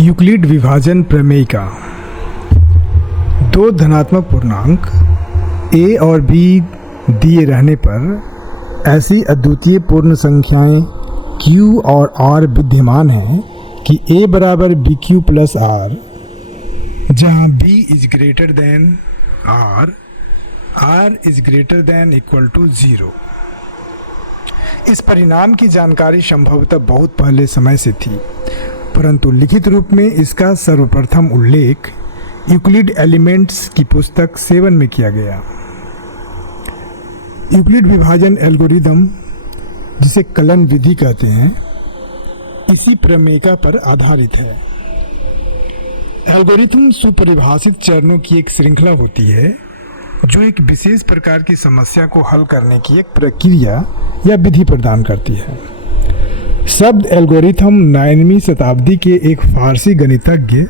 Euclid विभाजन प्रमेय का दो धनात्मक पूर्णांक a और b दिए रहने पर ऐसी अद्वितीय पूर्ण संख्याएं q और r विद्यमान हैं कि a बराबर बी क्यू प्लस आर, जहाँ b is greater than r is greater than equal to 0। इस परिणाम की जानकारी संभवतः बहुत पहले समय से थी, परंतु लिखित रूप में इसका सर्वप्रथम उल्लेख यूक्लिड एलिमेंट्स की पुस्तक 7 में किया गया। यूक्लिड विभाजन एल्गोरिदम, जिसे कलन विधि कहते हैं, इसी प्रमेयिका पर आधारित है। एल्गोरिथम सुपरिभाषित चरणों की एक श्रृंखला होती है जो एक विशेष प्रकार की समस्या को हल करने की एक प्रक्रिया या विधि प्रदान करती है। शब्द एल्गोरिथम 9वीं शताब्दी के एक फारसी गणितज्ञ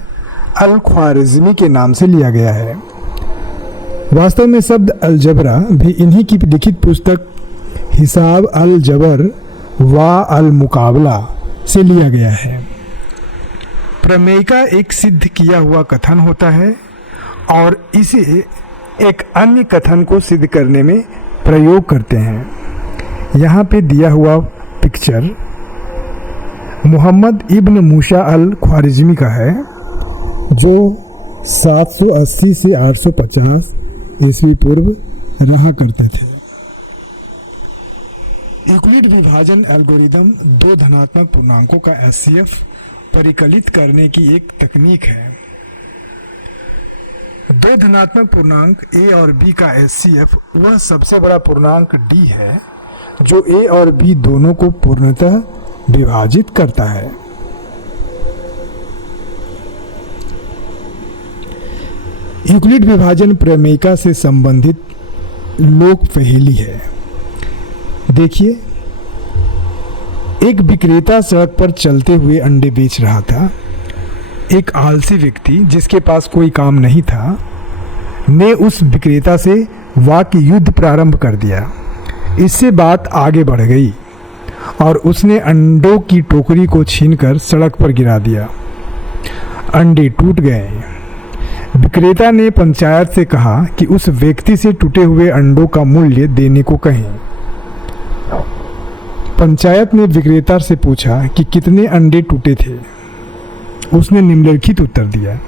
अल ख्वारिज़मी के नाम से लिया गया है। वास्तव में शब्द अलजबरा भी इन्हीं की लिखित पुस्तक हिसाब अल जबर व अल मुकाबला से लिया गया है। प्रमेयिका एक सिद्ध किया हुआ कथन होता है और इसे एक अन्य कथन को सिद्ध करने में प्रयोग करते हैं। यहाँ पे दिया हुआ पिक्चर मोहम्मद इब्न मूसा अल ख्वारिज़मी का है, जो 780 से 850 ईस्वी पूर्व रहा करते थे। यूक्लिड विभाजन एल्गोरिदम दो धनात्मक पूर्णांकों का एचसीएफ परिकलित करने की एक तकनीक है। दो धनात्मक पूर्णांक a और b का एचसीएफ वह सबसे बड़ा पूर्णांक d है जो a और b दोनों को पूर्णतः विभाजित करता है। यूक्लिड विभाजन प्रमेयिका से संबंधित लोक पहेली है। देखिए, एक विक्रेता सड़क पर चलते हुए अंडे बेच रहा था। एक आलसी व्यक्ति जिसके पास कोई काम नहीं था ने उस विक्रेता से वाक्य युद्ध प्रारंभ कर दिया। इससे बात आगे बढ़ गई और उसने अंडों की टोकरी को छीनकर सड़क पर गिरा दिया। अंडे टूट गए। विक्रेता ने पंचायत से कहा कि उस व्यक्ति से टूटे हुए अंडों का मूल्य देने को कहें। पंचायत ने विक्रेता से पूछा कि कितने अंडे टूटे थे। उसने निम्नलिखित उत्तर दिया: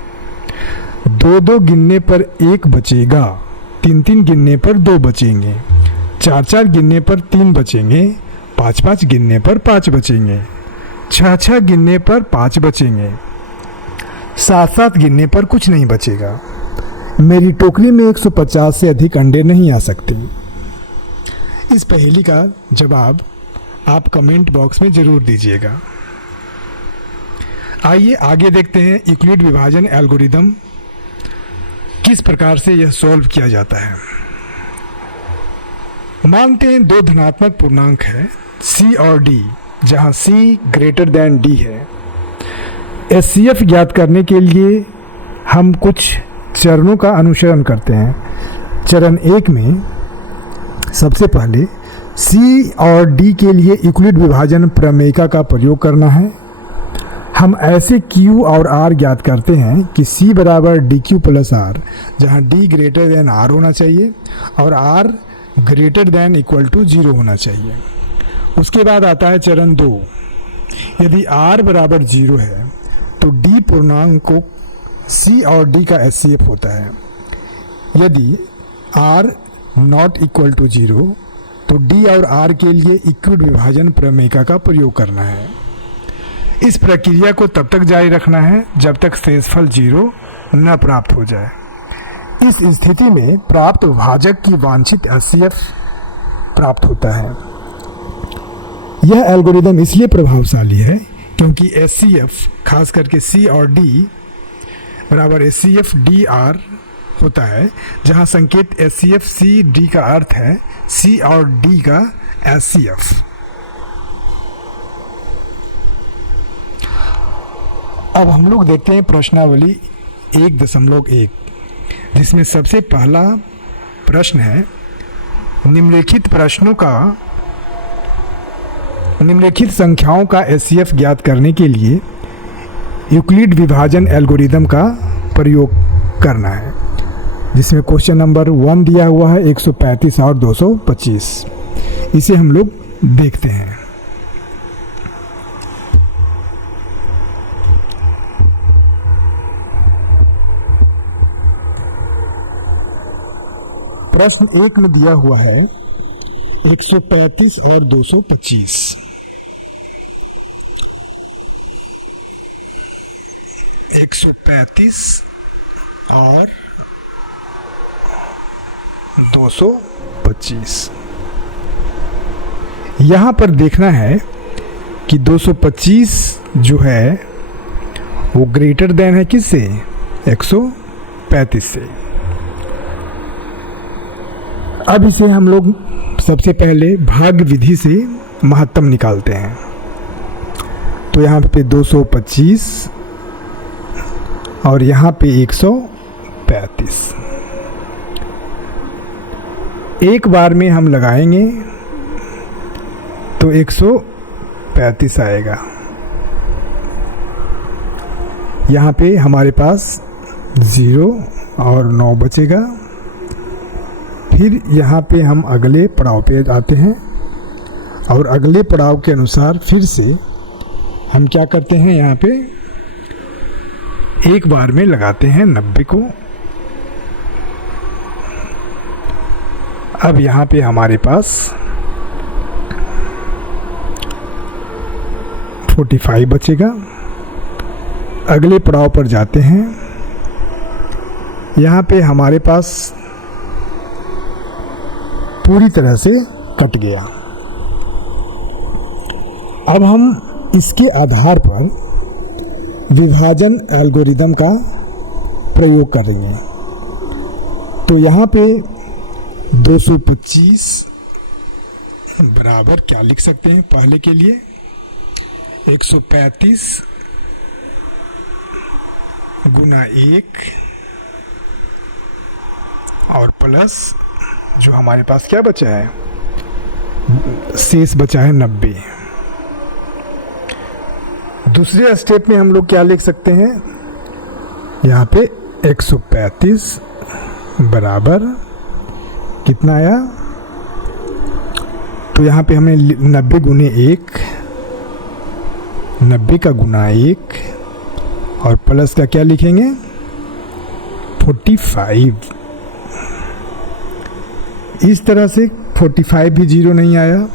2-2 गिनने पर 1 बचेगा, 3-3 गिनने पर 2 बचेंगे, 4-4 गिनने पर 3 बचेंगे, 5-5 गिनने पर 5 बचेंगे, 6-6 गिनने पर 5 बचेंगे, 7-7 गिनने पर कुछ नहीं बचेगा। मेरी टोकरी में 150 से अधिक अंडे नहीं आ सकते। इस पहेली का जवाब आप कमेंट बॉक्स में जरूर दीजिएगा। आइए आगे देखते हैं यूक्लिड विभाजन एल्गोरिदम किस प्रकार से यह सॉल्व किया जाता है। मानते हैं दो धनात्मक पूर्णांक है c और d, जहां c ग्रेटर देन d है। एचसीएफ ज्ञात करने के लिए हम कुछ चरणों का अनुसरण करते हैं। चरण 1 में सबसे पहले c और d के लिए यूक्लिड विभाजन प्रमेयिका का प्रयोग करना है। हम ऐसे q और r ज्ञात करते हैं कि c बराबर डी क्यू प्लस आर, जहाँ d ग्रेटर देन r होना चाहिए और r greater than equal to 0 होना चाहिए। उसके बाद आता है चरण 2। यदि r बराबर 0 है तो d पूर्णांक को c और d का एचसीएफ होता है। यदि r नॉट इक्वल टू 0 तो d और r के लिए यूक्लिड विभाजन प्रमेयिका का प्रयोग करना है। इस प्रक्रिया को तब तक जारी रखना है जब तक शेषफल 0 न प्राप्त हो जाए। इस स्थिति में प्राप्त भाजक की वांछित एचसीएफ प्राप्त होता है। यह एल्गोरिदम इसलिए प्रभावशाली है क्योंकि एचसीएफ खास करके c और d बराबर एचसीएफ डी आर होता है, जहां संकेत एचसीएफ सी डी का अर्थ है c और d का एचसीएफ। अब हम लोग देखते हैं प्रश्नावली 1.1, जिसमें सबसे पहला प्रश्न है निम्नलिखित संख्याओं का एचसीएफ ज्ञात करने के लिए यूक्लिड विभाजन एल्गोरिदम का प्रयोग करना है, जिसमें क्वेश्चन नंबर 1 दिया हुआ है 135 और 225। इसे हम लोग देखते हैं। प्रश्न 1 में दिया हुआ है 135 और 225। और 225 यहाँ पर देखना है कि 225 जो है वो ग्रेटर देन है किससे? 135 से। अब इसे हम लोग सबसे पहले भाग विधि से महत्तम निकालते हैं। तो यहाँ पे 225 और यहाँ पे 135 एक बार में हम लगाएंगे तो 135 आएगा। यहाँ पे हमारे पास 0 और 9 बचेगा। फिर यहाँ पे हम अगले पड़ाव पे आते हैं और अगले पड़ाव के अनुसार फिर से हम क्या करते हैं, यहाँ पे एक बार में लगाते हैं 90 को। अब यहाँ पे हमारे पास 45 बचेगा। अगले पड़ाव पर जाते हैं, यहाँ पे हमारे पास पूरी तरह से कट गया। अब हम इसके आधार पर विभाजन एल्गोरिदम का प्रयोग करेंगे। तो यहाँ पे 225 बराबर क्या लिख सकते हैं? पहले के लिए 135 गुना 1 और प्लस जो हमारे पास क्या बचा है, शेष बचा है 90। दूसरे स्टेप में हम लोग क्या लिख सकते हैं, यहाँ पे 135 बराबर कितना आया, तो यहाँ पे हमें 90 गुने 1, 90 का गुना 1 और प्लस का क्या लिखेंगे 45। इस तरह से 45 भी 0 नहीं आया।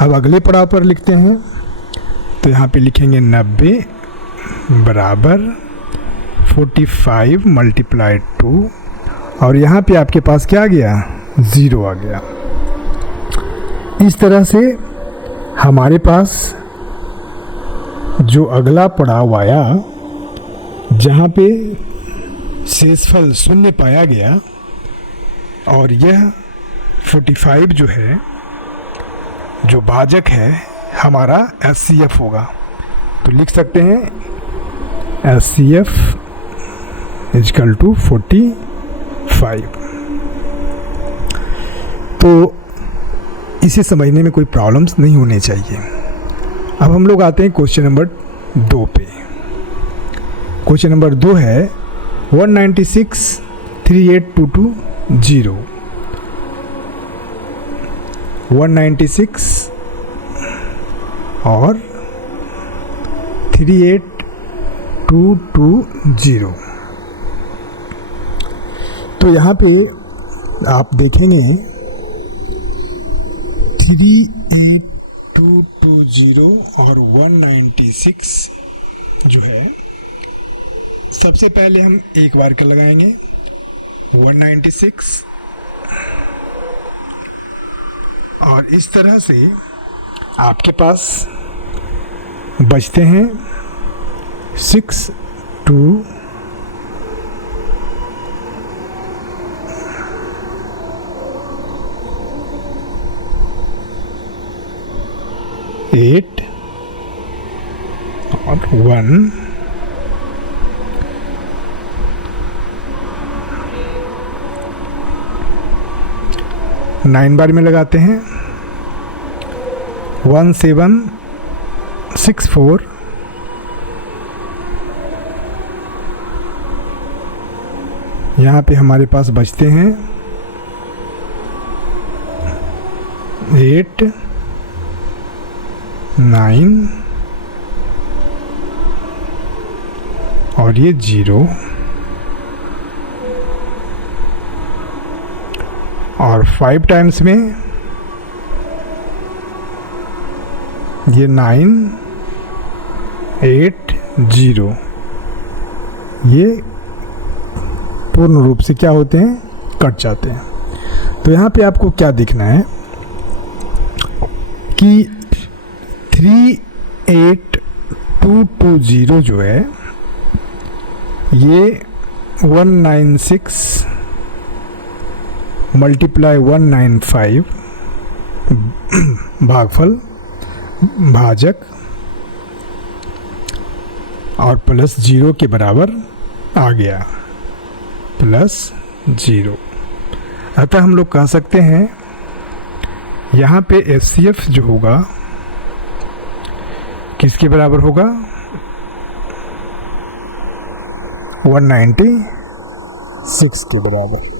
अब अगले पड़ाव पर लिखते हैं, तो यहाँ पे लिखेंगे 90 बराबर 45 मल्टीप्लाइड 2 और यहाँ पे आपके पास क्या आ गया, 0 आ गया। इस तरह से हमारे पास जो अगला पड़ाव आया, जहाँ पे शेषफल 0 पाया गया और यह 45 जो है, जो भाजक है हमारा SCF होगा। तो लिख सकते हैं SCF इजकल टू 45। तो इसे समझने में कोई प्रॉब्लम्स नहीं होने चाहिए। अब हम लोग आते हैं क्वेश्चन नंबर 2 पे। क्वेश्चन नंबर 2 है 196 38220। 196 और 38220। तो यहाँ पे आप देखेंगे 38220 और 196 जो है, सबसे पहले हम एक बार का लगाएंगे 196 और इस तरह से आपके पास बचते हैं 6 2 8 और 1 9 बार में लगाते हैं 1764 यहाँ पे हमारे पास बचते हैं 8, 9 और ये 0 और 5 टाइम्स में ये 9, 8, 0 ये पूर्ण रूप से क्या होते हैं, कट जाते हैं। तो यहाँ पे आपको क्या देखना है कि 38220 जो है ये 196 मल्टीप्लाई 195 भागफल भाजक और प्लस 0 के बराबर आ गया, प्लस 0। अतः हम लोग कह सकते हैं यहाँ पे HCF जो होगा किसके बराबर होगा, 196 के बराबर।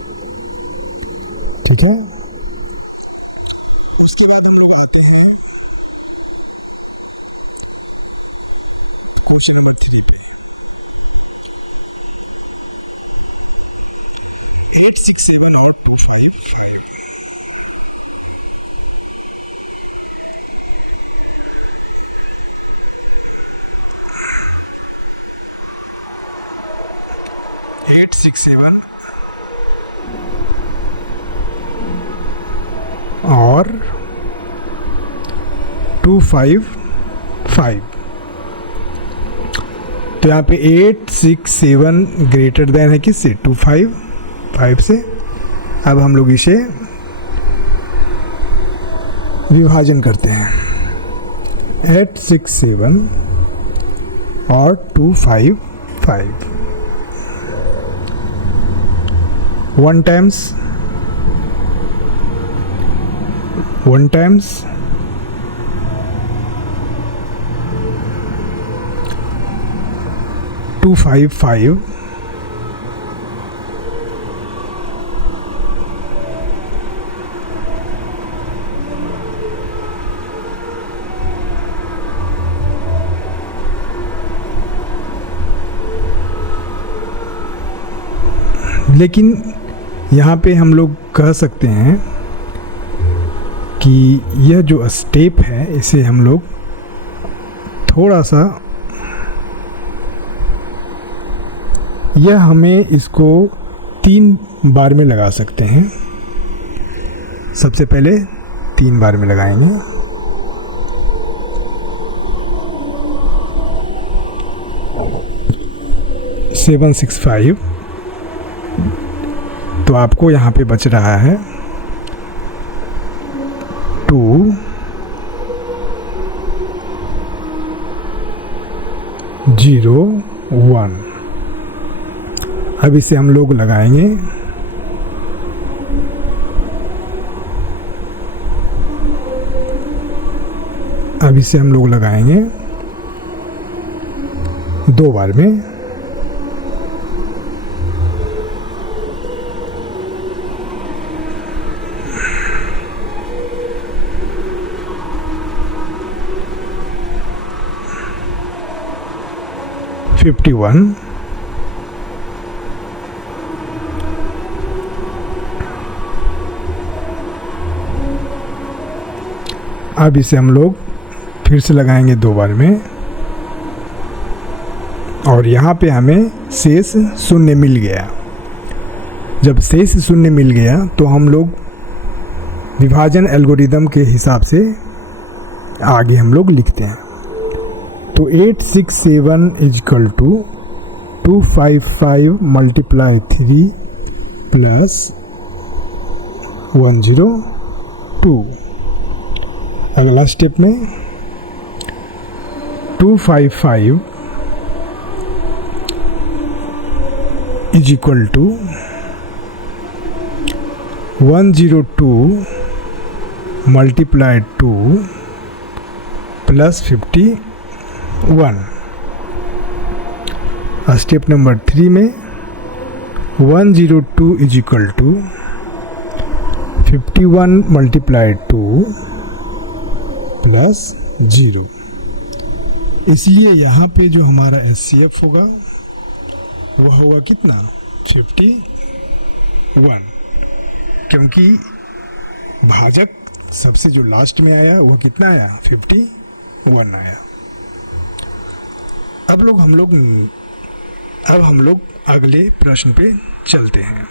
ठीक है, उसके बाद हम लोग आते हैं क्वेश्चन नंबर 3 पे। 8, 6, 7 और 2, 5, 8, 6, 7 और 2, 5, 5। तो यहाँ पे 8, 6, 7 ग्रेटर देन है किससे, 2, 5, 5 से। अब हम लोग इसे विभाजन करते हैं, 8, 6, 7 और 2, 5, 5। 1 टाइम्स 1 टाइम्स 2, 5, 5 लेकिन यहाँ पे हम लोग कह सकते हैं कि यह जो स्टेप है इसे हम लोग थोड़ा सा, यह हमें इसको 3 बार में लगा सकते हैं। सबसे पहले 3 बार में लगाएंगे, सेवन 6, 5। तो आपको यहाँ पे बच रहा है 2, 0, 1। अब इसे हम लोग लगाएंगे, अब इसे हम लोग लगाएंगे 2 बार में, $51। अब इसे हम लोग फिर से लगाएंगे 2 बार में और यहाँ पे हमें शेष 0 मिल गया। जब शेष 0 मिल गया तो हम लोग विभाजन एल्गोरिदम के हिसाब से आगे हम लोग लिखते हैं। तो 8, 6, 7 इजकल टू 2, 5, 5 मल्टीप्लाई 3 प्लस 102। अगला स्टेप में 2, 5, 5 is equal to 102 multiply 2 plus 51। Step number 3 में 102 is equal to 51 multiplied 2 plus 0। इसलिए यहाँ पे जो हमारा HCF होगा वह होगा कितना, 51, क्योंकि भाजक सबसे जो लास्ट में आया वह कितना आया, 51 आया। अब हम लोग अगले प्रश्न पे चलते हैं।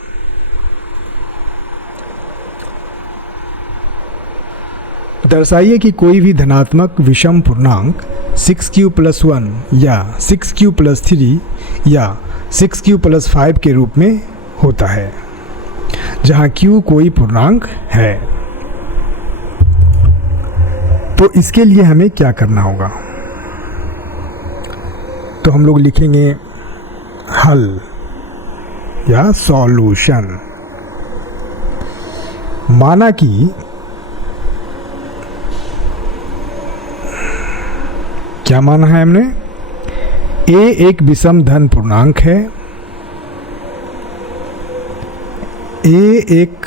दर्शाइए कि कोई भी धनात्मक विषम पूर्णांक 6q + 1 या 6q + 3 या 6q + 5 के रूप में होता है, जहाँ q कोई पूर्णांक है। तो इसके लिए हमें क्या करना होगा, तो हम लोग लिखेंगे हल या सॉल्यूशन। माना कि क्या माना है हमने, a एक विषम धन पूर्णांक है, a एक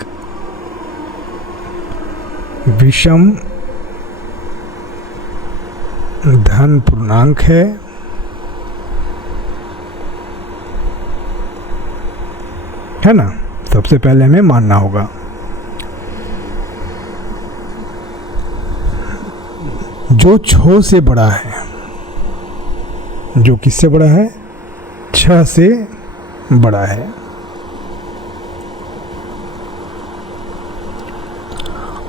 विषम धन पूर्णांक है ना। सबसे पहले हमें मानना होगा जो 6 से बड़ा है, जो किससे बड़ा है, 6 से बड़ा है।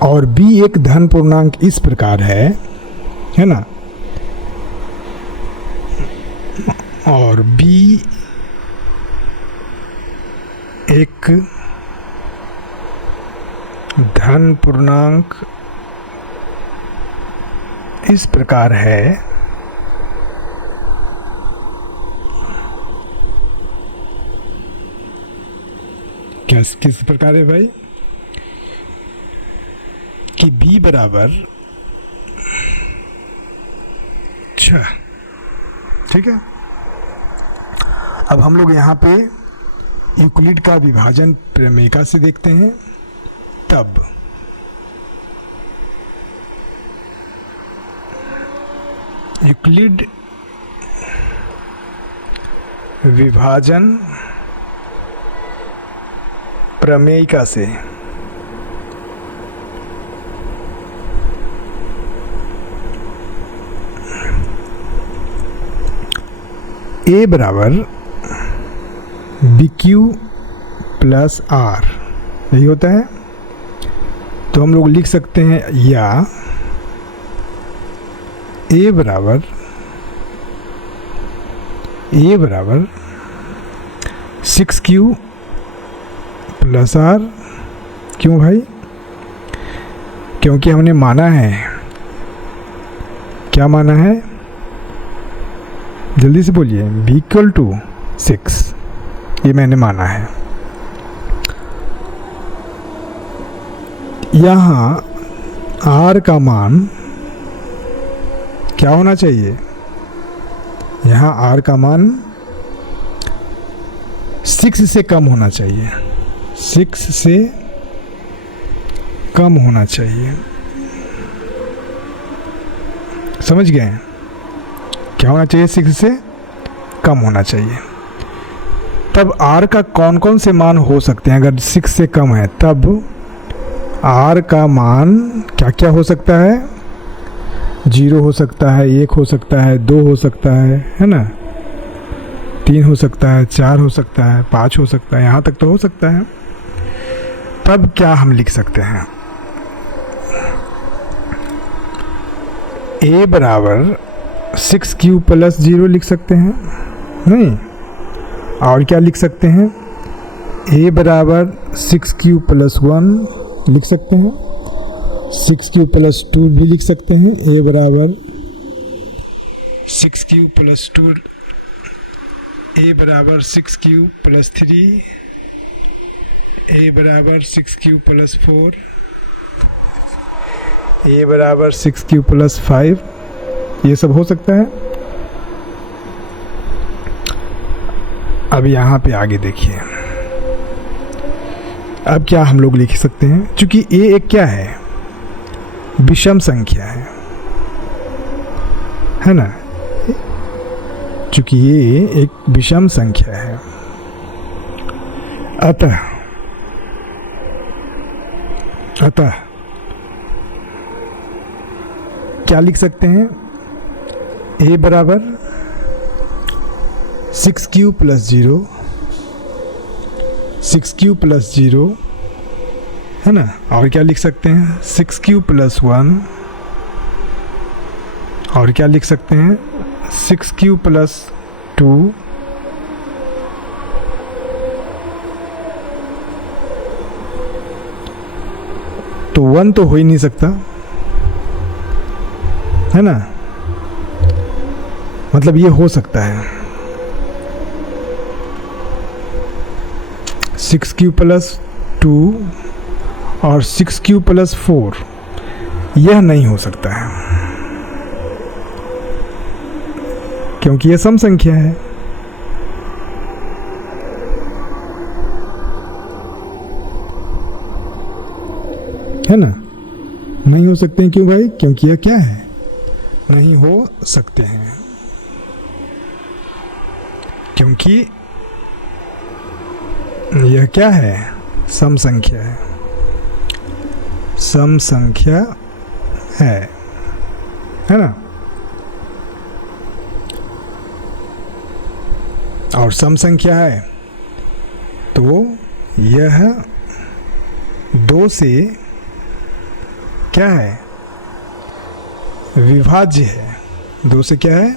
और b एक धन पूर्णांक इस प्रकार है ना, और b एक धन पूर्णांक इस प्रकार है किस प्रकार है भाई, कि b बराबर 6। ठीक है। अब हम लोग यहाँ पे यूक्लिड का विभाजन प्रमेयिका से देखते हैं। तब यूक्लिड विभाजन प्रमेयिका से a बराबर BQ + R यही होता है। तो हम लोग लिख सकते हैं, या a बराबर 6q + R। क्यों भाई, क्योंकि हमने माना है, क्या माना है, जल्दी से बोलिए, b = 6, ये मैंने माना है। यहाँ R का मान क्या होना चाहिए, यहाँ R का मान 6 से कम होना चाहिए, 6 से कम होना चाहिए। समझ गए, क्या होना चाहिए, 6 से कम होना चाहिए। तब R का कौन कौन से मान हो सकते हैं, अगर 6 से कम है तब R का मान क्या क्या हो सकता है, 0 हो सकता है, 1 हो सकता है, 2 हो सकता है ना, 3 हो सकता है, 4 हो सकता है, 5 हो सकता है, यहाँ तक तो हो सकता है। तब क्या हम लिख सकते हैं, a बराबर 6q + 0 लिख सकते हैं, नहीं, और क्या लिख सकते हैं, a बराबर 6q + 1 लिख सकते हैं, 6q + 2 भी लिख सकते हैं, a बराबर 6q + 2, a बराबर 6q + 3, a बराबर 6q + 4, a बराबर 6q + 5, ये सब हो सकता है। अब यहाँ पे आगे देखिए, अब क्या हम लोग लिख सकते हैं, चूंकि ए एक क्या है, विषम संख्या है ना, चूंकि ये एक विषम संख्या है, अतः क्या लिख सकते हैं, a बराबर 6q प्लस 0, 6q प्लस 0 है ना, और क्या लिख सकते हैं 6q प्लस 1, और क्या लिख सकते हैं 6q प्लस 2, तो 1 तो हो ही नहीं सकता है ना, मतलब ये हो सकता है 6q प्लस 2 और 6q प्लस 4, यह नहीं हो सकता है क्योंकि यह सम संख्या है ना, नहीं हो सकते हैं। क्यों भाई, क्योंकि यह क्या है, नहीं हो सकते हैं, क्योंकि यह क्या है, सम संख्या है, सम संख्या है ना, और सम संख्या है तो यह 2 से क्या है, विभाज्य है, 2 से क्या है,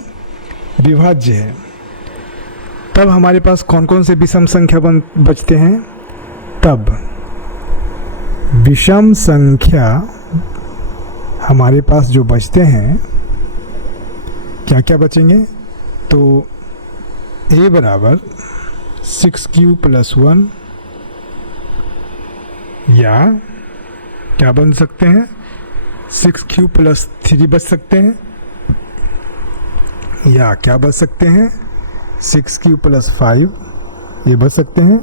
विभाज्य है। तब हमारे पास कौन कौन से विषम संख्या बचते हैं, तब विषम संख्या हमारे पास जो बचते हैं, क्या क्या बचेंगे, तो a बराबर 6q प्लस 1, या क्या बन सकते हैं 6q प्लस 3 बच सकते हैं, या क्या बच सकते हैं 6q प्लस 5, ये बच सकते हैं,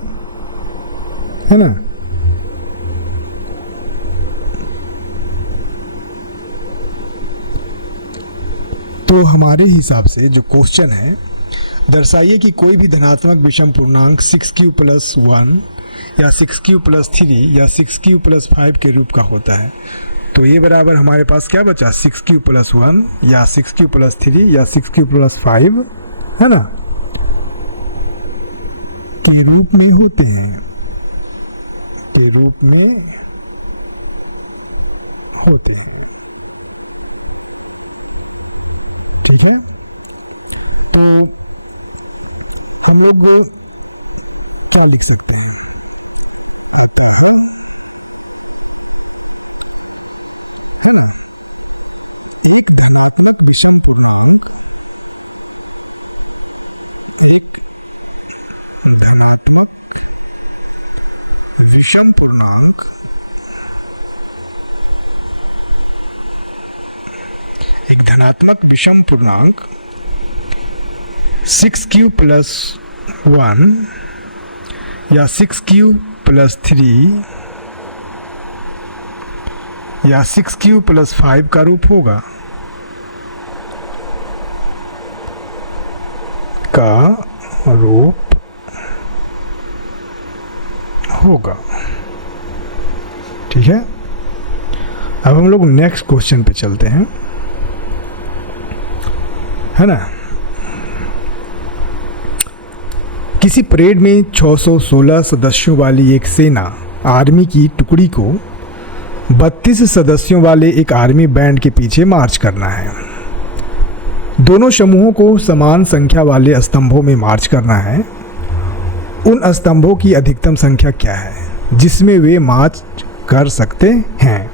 है ना। तो हमारे हिसाब से जो क्वेश्चन है, दर्शाइए कि कोई भी धनात्मक विषम पूर्णांक 6q प्लस 1 या 6q प्लस 3 या 6q प्लस 5 के रूप का होता है। तो ये बराबर हमारे पास क्या बचा, 6q प्लस 1 या 6q प्लस 3 या 6q प्लस 5 है ना, के रूप में होते हैं, के रूप में होते हैं, ठीक है। तो हम लोग वो क्या लिख सकते हैं, धनात्मक विषम पूर्णांक एक धनात्मक विषम पूर्णांक 6q प्लस 1 या 6q प्लस 3 या 6q प्लस 5 का रूप होगा, का रूप होगा, ठीक है। अब हम लोग नेक्स्ट क्वेश्चन पे चलते हैं, है ना। किसी परेड में 616 सदस्यों वाली एक सेना आर्मी की टुकड़ी को 32 सदस्यों वाले एक आर्मी बैंड के पीछे मार्च करना है। दोनों समूहों को समान संख्या वाले स्तंभों में मार्च करना है। उन स्तंभों की अधिकतम संख्या क्या है जिसमें वे मार्च कर सकते हैं।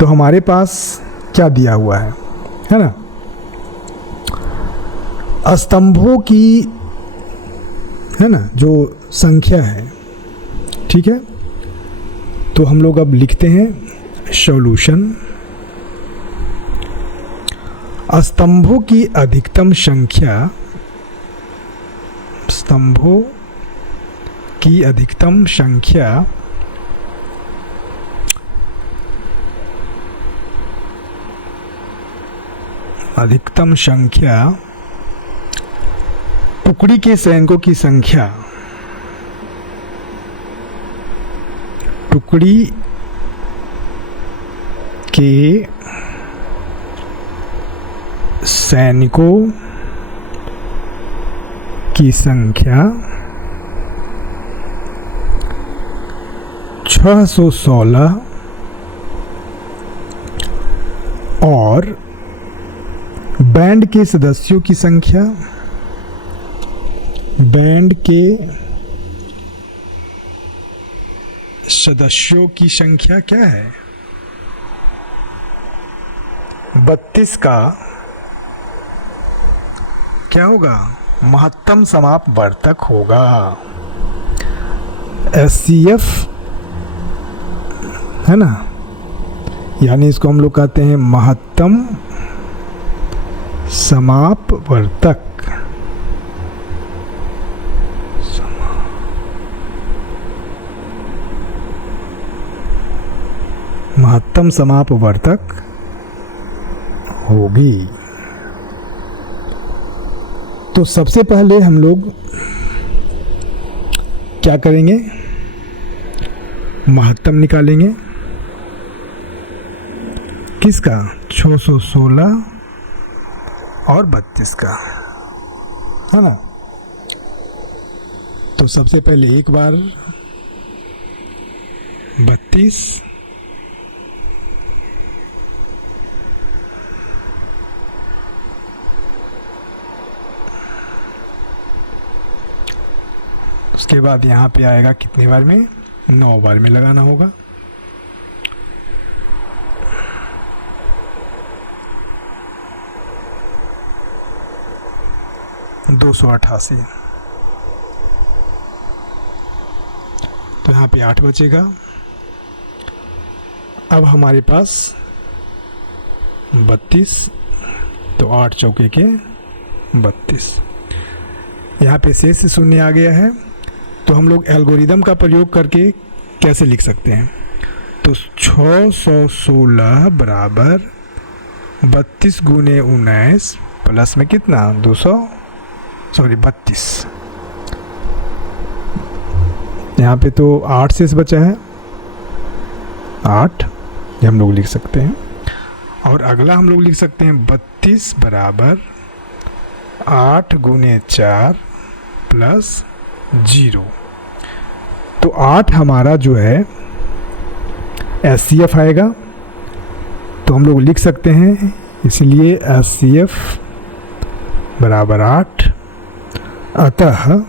तो हमारे पास क्या दिया हुआ है ना, स्तंभों की, है ना, जो संख्या है, ठीक है। तो हम लोग अब लिखते हैं सॉल्यूशन, स्तंभों की अधिकतम संख्या, स्तंभों की अधिकतम संख्या अधिकतम संख्या टुकड़ी के सैनिकों की संख्या टुकड़ी के सैनिकों की संख्या 616 और बैंड के सदस्यों की संख्या बैंड के सदस्यों की संख्या क्या है 32 का क्या होगा महत्तम समापवर्तक होगा। SCF है ना, यानी इसको हम लोग कहते हैं महत्तम समापवर्तक। महत्तम समापवर्तक होगी। तो सबसे पहले हम लोग क्या करेंगे, महत्तम निकालेंगे किसका 616 और 32 का, है ना। तो सबसे पहले एक बार 32 उसके बाद यहाँ पे आएगा कितने बार में 9 बार में लगाना होगा। दो 288 तो यहाँ पे 8 बचेगा। अब हमारे पास 32 तो 8 चौके के 32, यहाँ पे शेष शून्य आ गया है। तो हम लोग एल्गोरिदम का प्रयोग करके कैसे लिख सकते हैं, तो 616 बराबर 32 गुने 19 प्लस में कितना 32, यहाँ पे तो 8 शेष बचा है 8, ये हम लोग लिख सकते हैं। और अगला हम लोग लिख सकते हैं 32 बराबर 8 गुने 4 प्लस 0। तो 8 हमारा जो है SCF आएगा, तो हम लोग लिख सकते हैं, इसलिए SCF बराबर 8। अतः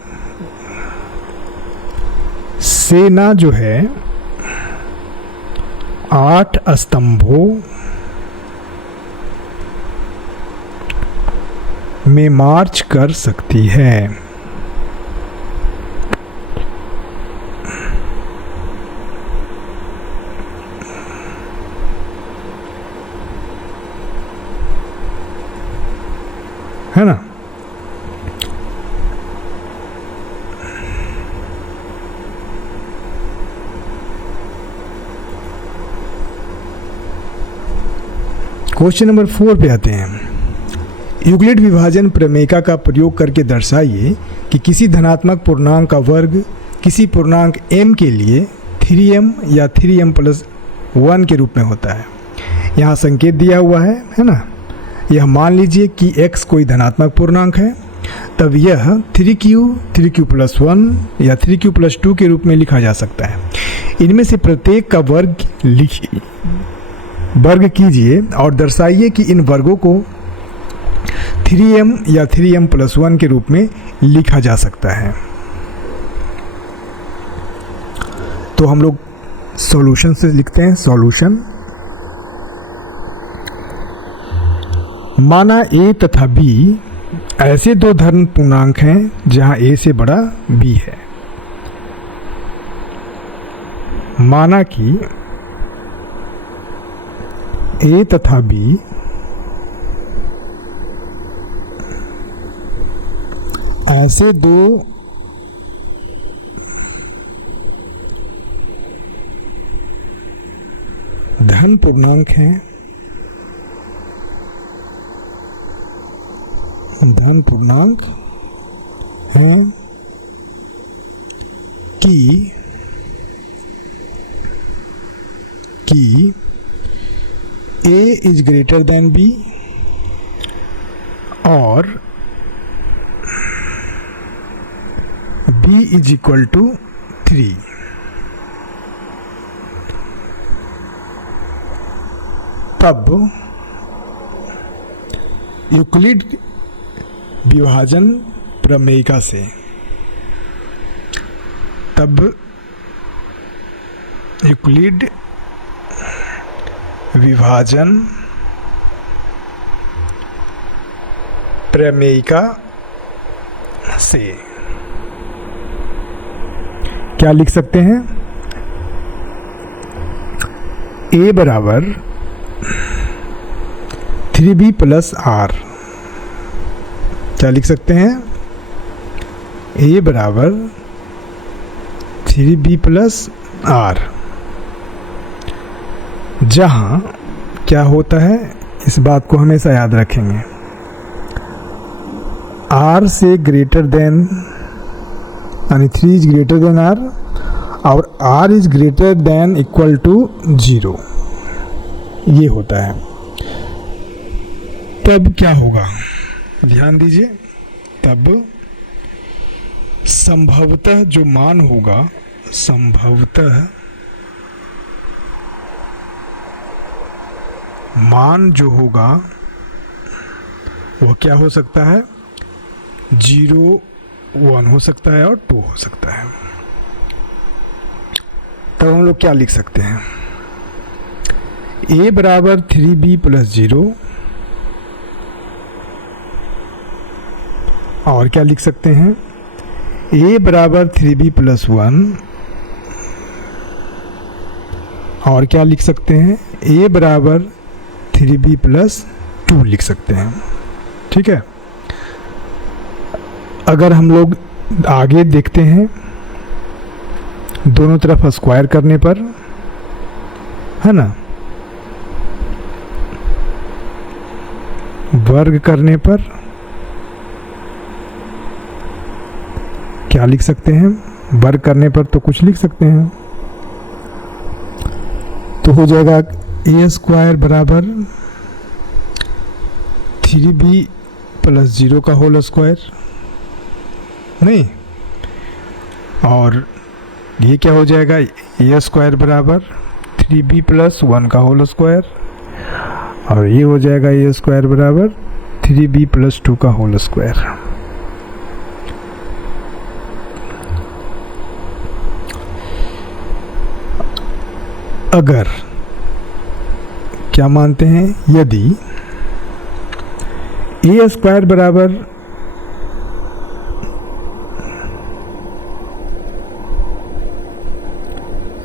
सेना जो है 8 स्तंभों में मार्च कर सकती है। है ना। क्वेश्चन नंबर 4 पे आते हैं। यूक्लिड विभाजन प्रमेयिका का प्रयोग करके दर्शाइए कि किसी धनात्मक पूर्णांक का वर्ग किसी पूर्णांक m के लिए 3m या 3m प्लस 1 के रूप में होता है। यहाँ संकेत दिया हुआ है ना। यह मान लीजिए कि x कोई धनात्मक पूर्णांक है, तब यह 3q प्लस 1 या 3q प्लस 2 के रूप में लिखा जा सकता है। इनमें से प्रत्येक का वर्ग कीजिए और दर्शाइए कि इन वर्गों को 3m या 3m प्लस 1 के रूप में लिखा जा सकता है। तो हम लोग सॉल्यूशन से लिखते हैं। सॉल्यूशन, माना a तथा b ऐसे दो धन पूर्णांक हैं जहां a से बड़ा b है। माना कि a तथा b ऐसे दो धन पूर्णांक हैं धन पूर्णांक हैं कि A is greater then B और B इज इक्वल टू 3। तब यूक्लिड विभाजन प्रमेयिका से यूक्लिड विभाजन प्रमेयिका से क्या लिख सकते हैं? A बराबर 3B प्लस R। क्या लिख सकते हैं? A बराबर 3B प्लस R, जहाँ क्या होता है, इस बात को हमेशा याद रखेंगे, R से ग्रेटर देन यानी 3 इज ग्रेटर देन R और R is greater than equal to 0, ये होता है। तब क्या होगा, ध्यान दीजिए, तब संभवतः जो मान होगा, संभवतः मान जो होगा वो क्या हो सकता है? 0, 1 हो सकता है और 2 हो सकता है। तब हम लोग क्या लिख सकते हैं? A बराबर 3B प्लस 0 और क्या लिख सकते हैं? A बराबर 3B प्लस 1 और क्या लिख सकते हैं? A बराबर 3B प्लस 2 लिख सकते हैं। ठीक है, अगर हम लोग आगे देखते हैं, दोनों तरफ स्क्वायर करने पर, है ना, वर्ग करने पर क्या लिख सकते हैं? वर्ग करने पर तो कुछ लिख सकते हैं, तो हो जाएगा A स्क्वायर बराबर 3B प्लस 0 का होल स्क्वायर, नहीं, और ये क्या हो जाएगा? A स्क्वायर बराबर 3B प्लस 1 का होल स्क्वायर, और ये हो जाएगा A स्क्वायर बराबर 3B प्लस 2 का होल स्क्वायर। अगर क्या मानते हैं, यदि A स्क्वायर बराबर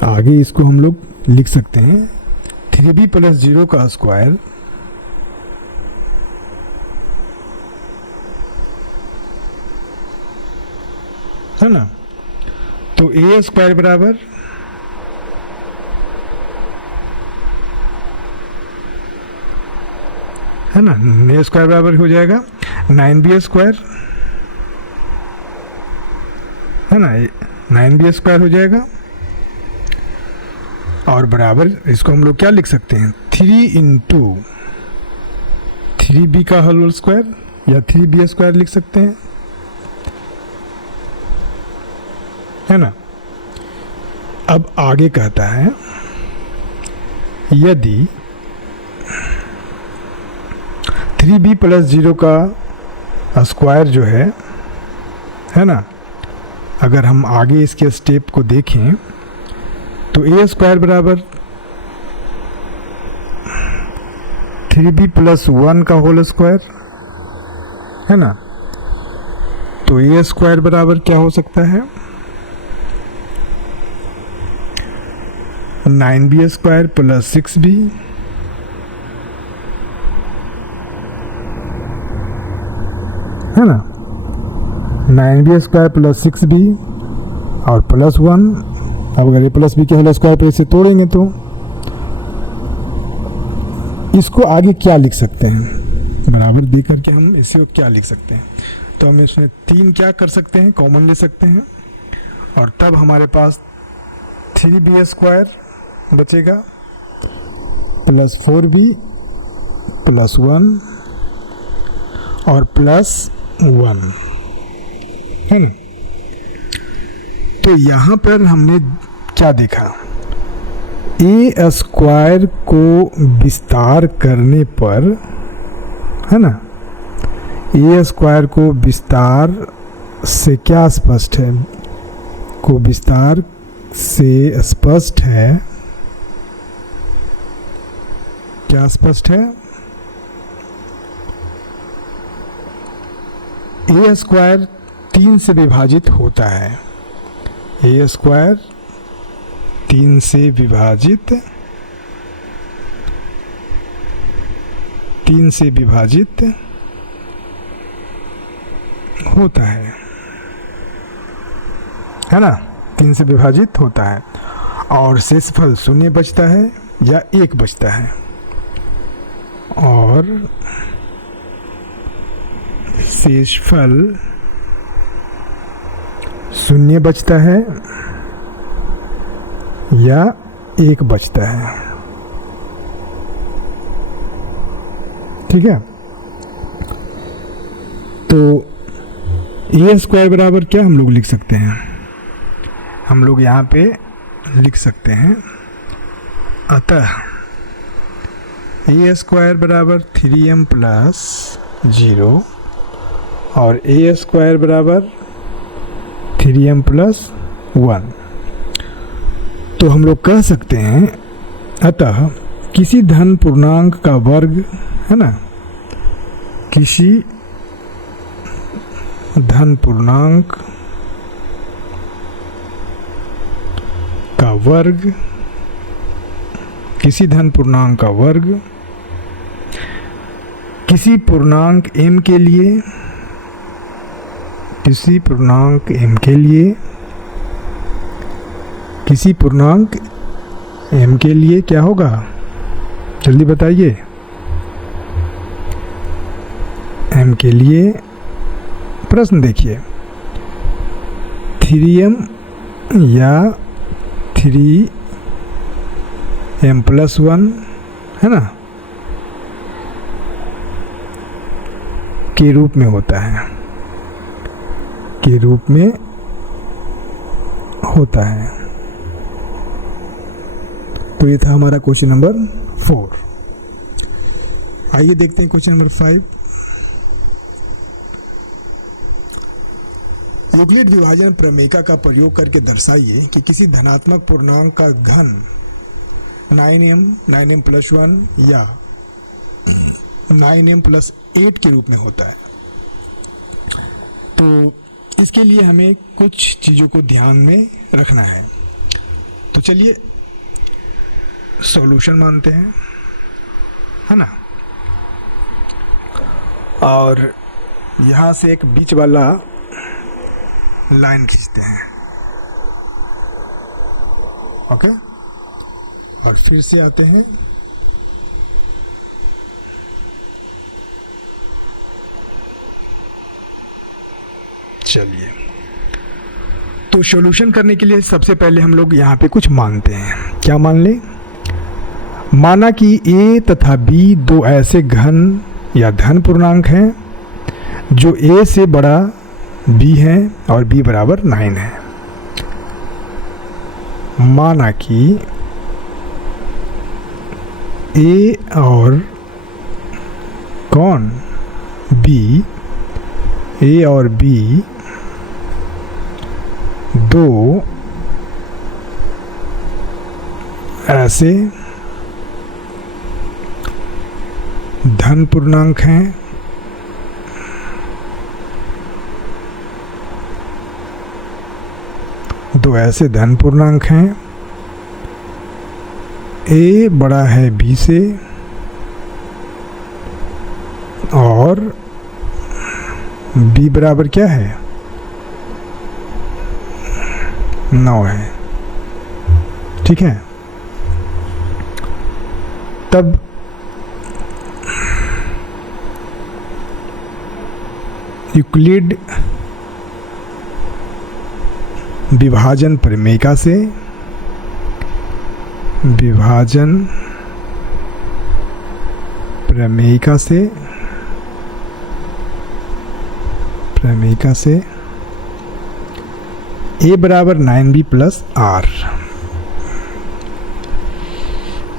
आगे इसको हम लोग लिख सकते हैं 3B प्लस 0 का स्क्वायर है ना, तो A स्क्वायर बराबर है ना, A स्क्वायर बराबर हो जाएगा 9B स्क्वायर, है ना, 9B स्क्वायर हो जाएगा, और बराबर इसको हम लोग क्या लिख सकते हैं? 3 इंटू 3B का होल स्क्वायर या 3B स्क्वायर लिख सकते हैं, है ना। अब आगे कहता है, यदि 3B प्लस 0 का स्क्वायर जो है ना, अगर हम आगे इसके स्टेप को देखें तो A स्क्वायर बराबर 3B प्लस 1 का होल स्क्वायर, है ना, तो A स्क्वायर बराबर क्या हो सकता है? 9B स्क्वायर प्लस 6B, है ना, 9B स्क्वायर प्लस 6B और प्लस 1। अब अगर A प्लस B के होल स्क्वायर पर इसे तोड़ेंगे तो इसको आगे क्या लिख सकते हैं? बराबर दे करके हम इसी को क्या लिख सकते हैं, तो हम इसमें 3 क्या कर सकते हैं, कॉमन ले सकते हैं, और तब हमारे पास 3b² बचेगा प्लस 4b प्लस 1 और प्लस 1 है ना। तो यहाँ पर हमने क्या देखा, a² को विस्तार करने पर, है ना, a² को विस्तार से क्या स्पष्ट है, को विस्तार से स्पष्ट है, क्या स्पष्ट है, a² 3 से विभाजित होता है, a² 3 से विभाजित होता है ना, 3 से विभाजित होता है, और शेषफल 0 बचता है या 1 बचता है, और शेषफल 0 बचता है या 1 बचता है। ठीक है, तो a² बराबर क्या हम लोग लिख सकते हैं, हम लोग यहाँ पे लिख सकते हैं, अतः a² बराबर 3m प्लस 0 और a² बराबर 3m प्लस 1। तो हम लोग कह सकते हैं, अतः किसी धन पूर्णांक का वर्ग, है ना, किसी धन पूर्णांक का वर्ग, किसी धन पूर्णांक का वर्ग किसी पूर्णांक m के लिए, किसी पूर्णांक m के लिए, किसी पूर्णांक m के लिए क्या होगा, जल्दी बताइए, m के लिए प्रश्न देखिए, 3m या 3m प्लस 1, है ना, के रूप में होता है, के रूप में होता है। तो ये था हमारा क्वेश्चन नंबर 4। आइए देखते हैं क्वेश्चन नंबर 5। यूक्लिड विभाजन प्रमेयिका का प्रयोग करके दर्शाइए कि किसी धनात्मक पूर्णांक का घन 9m प्लस 1 या 9m प्लस 8 के रूप में होता है। तो इसके लिए हमें कुछ चीज़ों को ध्यान में रखना है। तो चलिए सॉल्यूशन मानते हैं, है ना, और यहाँ से एक बीच वाला लाइन खींचते हैं, ओके, और फिर से आते हैं, चलिए। तो सॉल्यूशन करने के लिए सबसे पहले हम लोग यहाँ पे कुछ मानते हैं। क्या मान ले, माना कि a तथा b दो ऐसे घन या धन पूर्णांक हैं जो a से बड़ा b है और b बराबर 9 है। माना कि a और कौन b, a और b दो ऐसे धन पूर्णांक हैं दो ऐसे धन पूर्णांक हैं, a बड़ा है b से और b बराबर क्या है 9 है। ठीक है, तब यूक्लिड विभाजन प्रमेयिका से, विभाजन प्रमेयिका से, प्रमेयिका से a बराबर 9b प्लस r,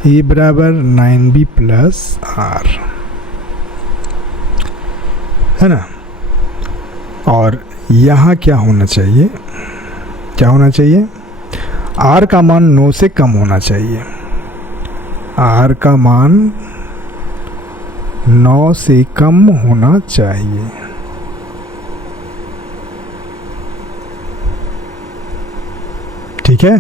a बराबर 9b प्लस r, है ना। और यहाँ क्या होना चाहिए, क्या होना चाहिए, r का मान 9 से कम होना चाहिए, r का मान 9 से कम होना चाहिए। ठीक है।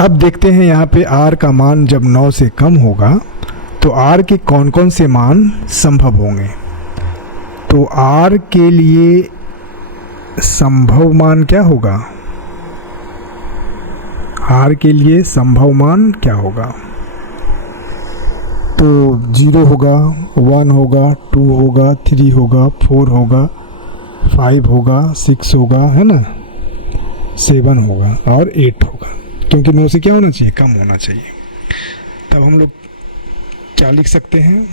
अब देखते हैं यहाँ पे r का मान जब 9 से कम होगा तो r के कौन कौन से मान संभव होंगे। तो r के लिए संभव मान क्या होगा, r के लिए संभव मान क्या होगा, तो 0 होगा, 1 होगा, 2 होगा, 3 होगा, 4 होगा, 5 होगा, 6 होगा, है ना, 7 होगा और 8 होगा, क्योंकि 9 से क्या होना चाहिए, कम होना चाहिए। तब हम लोग क्या लिख सकते हैं,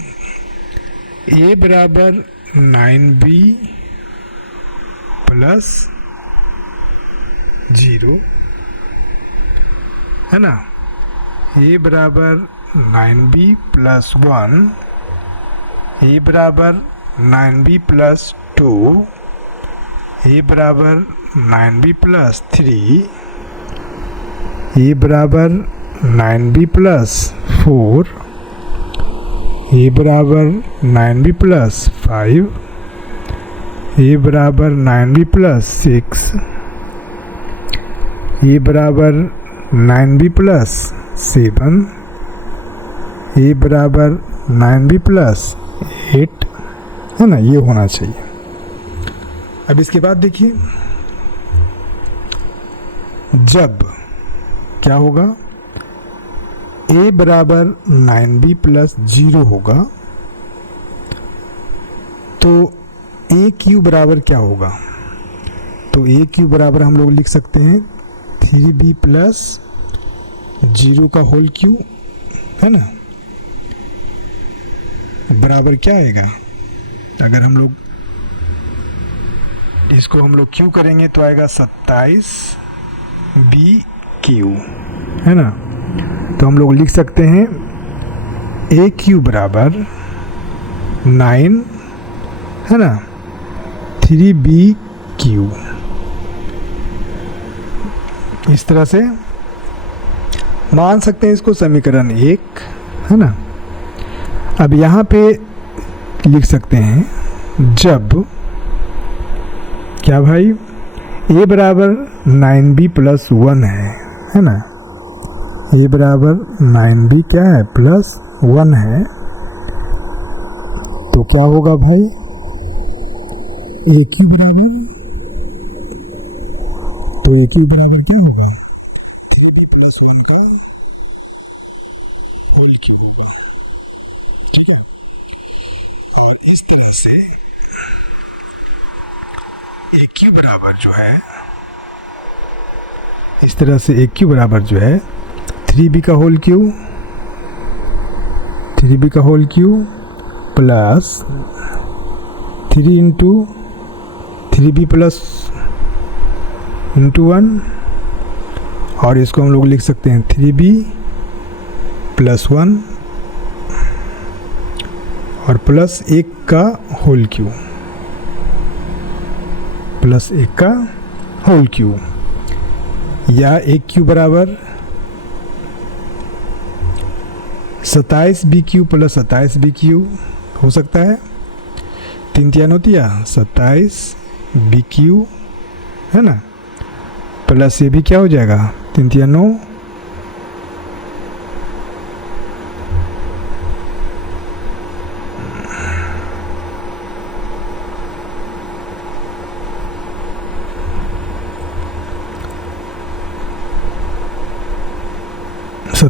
a बराबर 9b प्लस 0, है ना, a बराबर 9b प्लस 1, a बराबर 9b प्लस 2, a बराबर 9b प्लस 3, a बराबर 9b प्लस 4, a बराबर 9b प्लस 5, a बराबर 9b प्लस 6, a बराबर 9b प्लस 7, a बराबर 9b प्लस 8, है ना, ये होना चाहिए। अब इसके बाद देखिए, जब क्या होगा, a बराबर 9b प्लस 0 होगा तो a क्यू बराबर क्या होगा, तो a क्यू बराबर हम लोग लिख सकते हैं 3b प्लस 0 का होल क्यू, है ना, बराबर क्या आएगा, अगर हम लोग इसको हम लोग क्यू करेंगे तो आएगा 27b क्यू, है ना। तो हम लोग लिख सकते हैं a क्यू बराबर 9, है ना, 3b क्यू। इस तरह से मान सकते हैं इसको समीकरण 1, है ना। अब यहाँ पे लिख सकते हैं जब क्या भाई, a बराबर 9b प्लस 1 है ना, a बराबर 9b क्या है, प्लस 1 है, तो क्या होगा भाई, a क्यू बराबर, तो a क्यू बराबर क्या होगा, 3b प्लस 1 का होल क्यू होगा। ठीक है, और इस तरह से a क्यू बराबर जो है, इस तरह से a क्यू बराबर जो है 3b का होल क्यू, 3b का whole cube plus 3 into 3b plus into 1, और इसको हम लोग लिख सकते हैं 3b प्लस 1 और प्लस 1 का होल क्यू, प्लस 1 का होल क्यू, या 1 क्यू बराबर 27b Q plus 27b Q हो सकता है, 3 तिया 9 तिया 27b क्यू, है ना, प्लस ये भी क्या हो जाएगा, 3 तिया 9,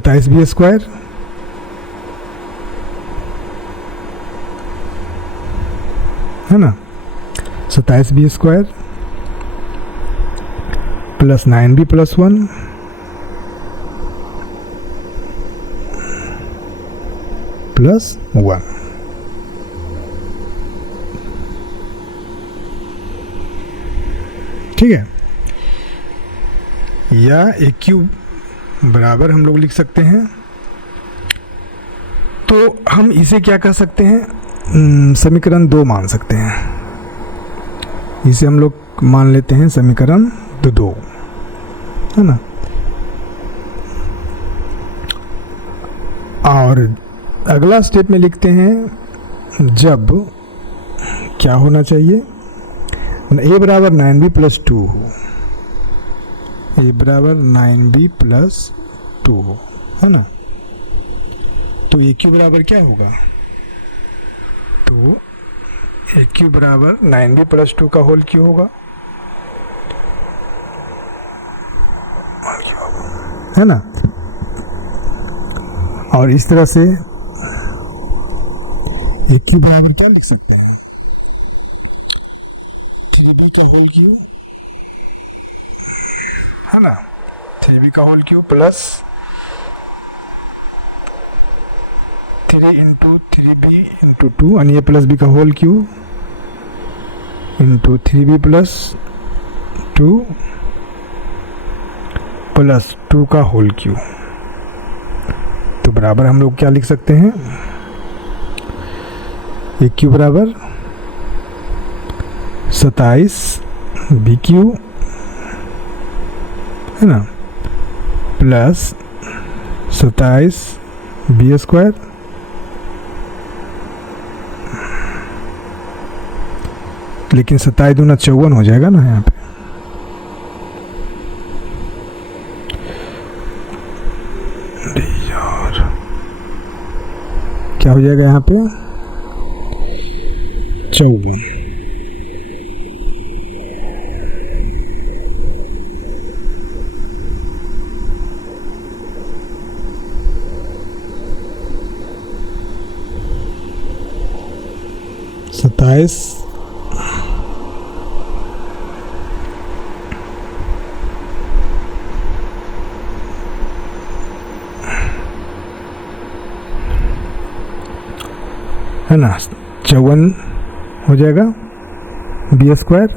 27b² है ना, 27b² प्लस 9b+1 प्लस 1। ठीक है, या ए क्यूब बराबर हम लोग लिख सकते हैं, तो हम इसे क्या कह सकते हैं, समीकरण 2 मान सकते हैं। इसे हम लोग मान लेते हैं समीकरण 2, है ना। और अगला स्टेप में लिखते हैं जब क्या होना चाहिए, a बराबर 9b+2 हो, a बराबर 9b+2 हो, है ना। तो ए क्यू बराबर क्या होगा, तो ए क्यू बराबर 9b+2 का होल क्यू होगा, है ना। और इस तरह से ए क्यू बराबर क्या लिख सकते हैं, 3b का होल क्यू, है ना, 3b का whole cube plus 3 into 3b into 2 और ये प्लस b का whole cube into 3b+2 plus 2 का होल क्यू। तो बराबर हम लोग क्या लिख सकते हैं, ए क्यू बराबर 27b³ है ना, प्लस 27b², लेकिन 27 दूना 54 हो जाएगा ना यहाँ पे। यार क्या हो जाएगा यहाँ पे, 54। सत्ताईस है ना, 54 हो जाएगा b²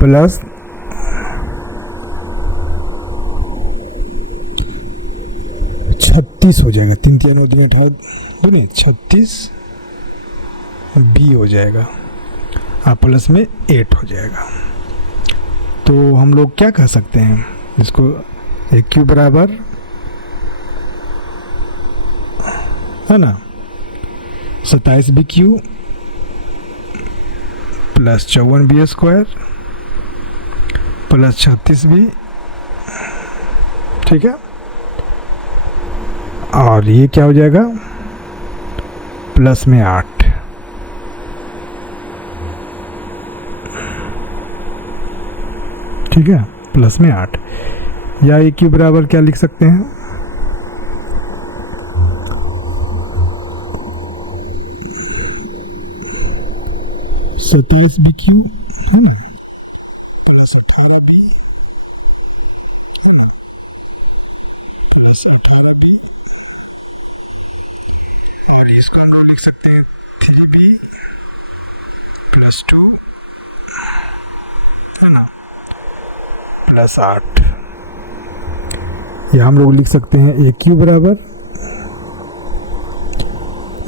प्लस 36 हो जाएगा, 3 3 9 3 18 दूनी 36 b हो जाएगा, प्लस में 8 हो जाएगा। तो हम लोग क्या कह सकते हैं इसको, ए क्यू बराबर, है ना, 27b³ plus 54b² plus 36b, ठीक है। और ये क्या हो जाएगा, प्लस में 8, ठीक है, प्लस में 8। या ए क्यू बराबर क्या लिख सकते हैं, 27b³ है ना, प्लस 18b प्लस 18b, और इसको हम लोग लिख सकते हैं 3b प्लस 2 है ना, प्लस 8। या हम लोग लिख सकते हैं ए क्यू बराबर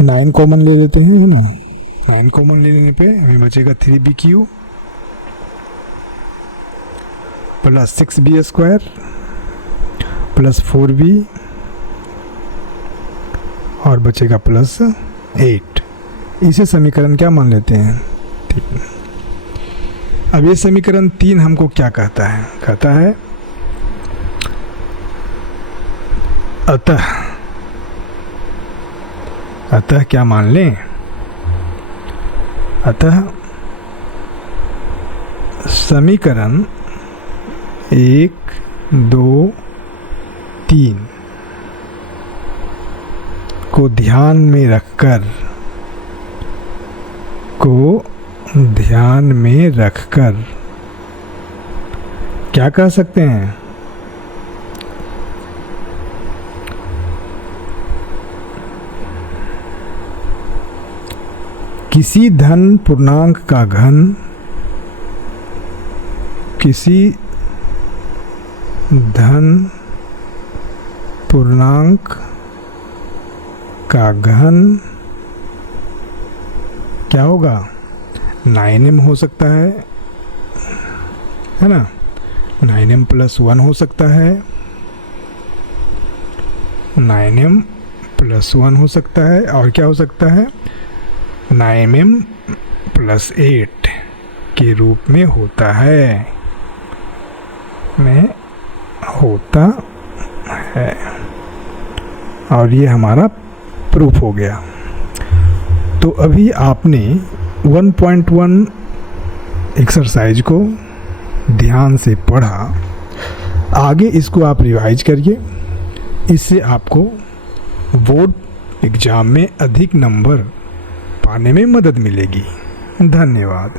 9 कॉमन ले लेते हैं, है ना, 9 कॉमन लेने पे हमें बचेगा 3b³ plus 6b² plus 4b और बचेगा प्लस 8। इसे समीकरण क्या मान लेते हैं, अब ये समीकरण 3 हमको क्या कहता है, कहता है अतः क्या मान लें, अतः समीकरण 1 2 3 को ध्यान में रखकर क्या कह सकते हैं? किसी धन पूर्णांक का घन क्या होगा? 9m हो सकता है ना, 9m + 1 हो सकता है, 9m + 1 हो सकता है, और क्या हो सकता है? 9m + 8 के रूप में होता है, और ये हमारा प्रूफ हो गया। तो अभी आपने 1.1 एक्सरसाइज को ध्यान से पढ़ा। आगे इसको आप रिवाइज करिए, इससे आपको बोर्ड एग्ज़ाम में अधिक नंबर पाने में मदद मिलेगी। धन्यवाद।